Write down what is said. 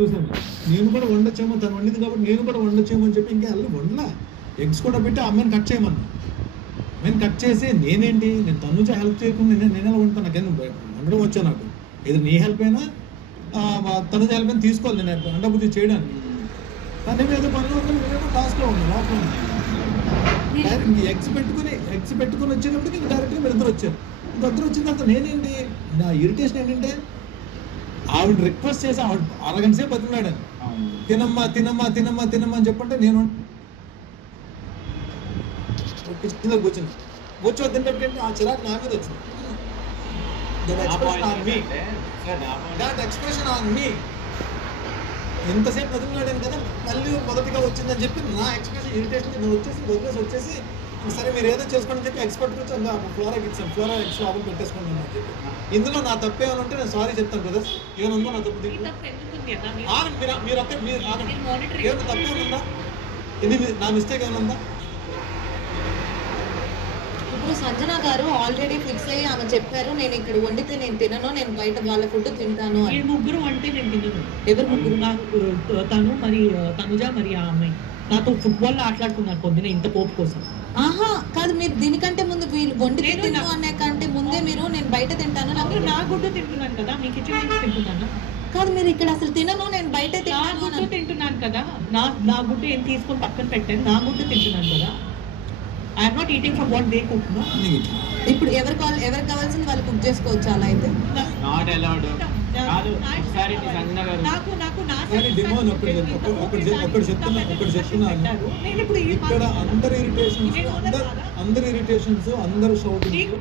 చూసాను. నేను కూడా వండొచ్చేమో, తను వండింది కాబట్టి నేను కూడా వండొచ్చేమో అని చెప్పి ఇంకా వెళ్ళి వండలా. ఎగ్స్ కూడా పెట్టి అమ్మాయిని కట్ చేయమన్నా. అమ్మాయిని కట్ చేసి నేను తనుజ హెల్ప్ చేయకుండా నేను ఎలా వండుతాను? నాకేం వండడం వచ్చా నాకు. ఇది నీ హెల్ప్ అయినా తనుజ హెల్ప్ అయినా తీసుకోవాలి నేను వండబుద్ధి చేయడానికి. తను ఏదో పనిలో ఉంది, నేనేమో టాస్క్లో ఉన్నాను, లోపల ఉన్నాను. డైరెక్ట్ ఎగ్స్ పెట్టుకుని వచ్చేటప్పటికి ఇంక డైరెక్ట్గా మీరు ఇద్దరు వచ్చారు. ఇద్దరు వచ్చిన తర్వాత నేనేంటి నా ఇరిటేషన్ ఏంటంటే ఆవిడ రిక్వెస్ట్ చేసి ఆవిడ అరగంట సేపు బతికినాడు. తినమ్మా తినమ్మా తినమ్మా తినమ్మా అని చెప్పంటే నేను కిచెన్లో కూర్చొని తింటే ఆ చిరాకు నా మీద వచ్చింది. ఎక్స్ప్రెషన్ ఆన్ మీ ఎంతసేపు బతికినాడాను కదా, మళ్ళీ మొదటిగా వచ్చిందని చెప్పి నా ఎక్స్ప్రెషన్ ఇరిటేషన్ నేను వచ్చేసి సరే మీరు ఏదో చేసుకోండి అని చెప్పి ఎక్స్పర్ట్ వచ్చి ఫ్లోరాకి ఇచ్చాను. ఫ్లోరా ఎక్స్ ఆవిడ పెట్టేసుకుంటాను అని చెప్పి. ఇందులో నా తప్పు ఏమైనా ఉంటే నేను సారీ చెప్తాను బ్రదర్స్. ఏమైనా నా తప్పు ఏమైనా తప్పు ఏమన్నా ఇది నా మిస్టేక్ ఏమైనా ఉందా? ఇప్పుడు సంజన గారు ఆల్రెడీ ఫిక్స్ అయ్యి ఆమె చెప్పారు, నేను ఇక్కడ వండితే నేను తినను, నేను బయట వాళ్ళ ఫుడ్ తింటాను అని. ముగ్గురు అంటే నేను తినను. ఎవరు ముగ్గురు? నాకు తను మరి తనుజ మరి ఆ అమ్మాయి నాతో ఫుట్బాల్ ఆటలాడుకున్నారు పొద్దున ఇంత పోపు కోసం. ఆహా కాదు, మీరు దీనికంటే ముందు వీళ్ళు వండితే తిను అనే కంటే ముందే మీరు నేను బయట తింటాను, నా గుడ్డు తింటున్నాను కదా, మీ కిచెన్ తింటున్నాను కాదు, మీరు ఇక్కడ అసలు తినను నేను బయట తింటున్నాను కదా, నా గుడ్డు ఏం తీసుకొని పక్కన పెట్టాను, నా గుడ్డు తింటున్నాను కదా. I'm not eating from what they cook. ఇప్పుడు ఎవరు కావాల్సింది వాళ్ళు కుక్ చేసుకోవచ్చు. అలా అయితే నాట్ అలౌడ్. ఒకసారి ఇక్కడ అందరు ఇరిటేషన్స్ అందరు షౌటింగ్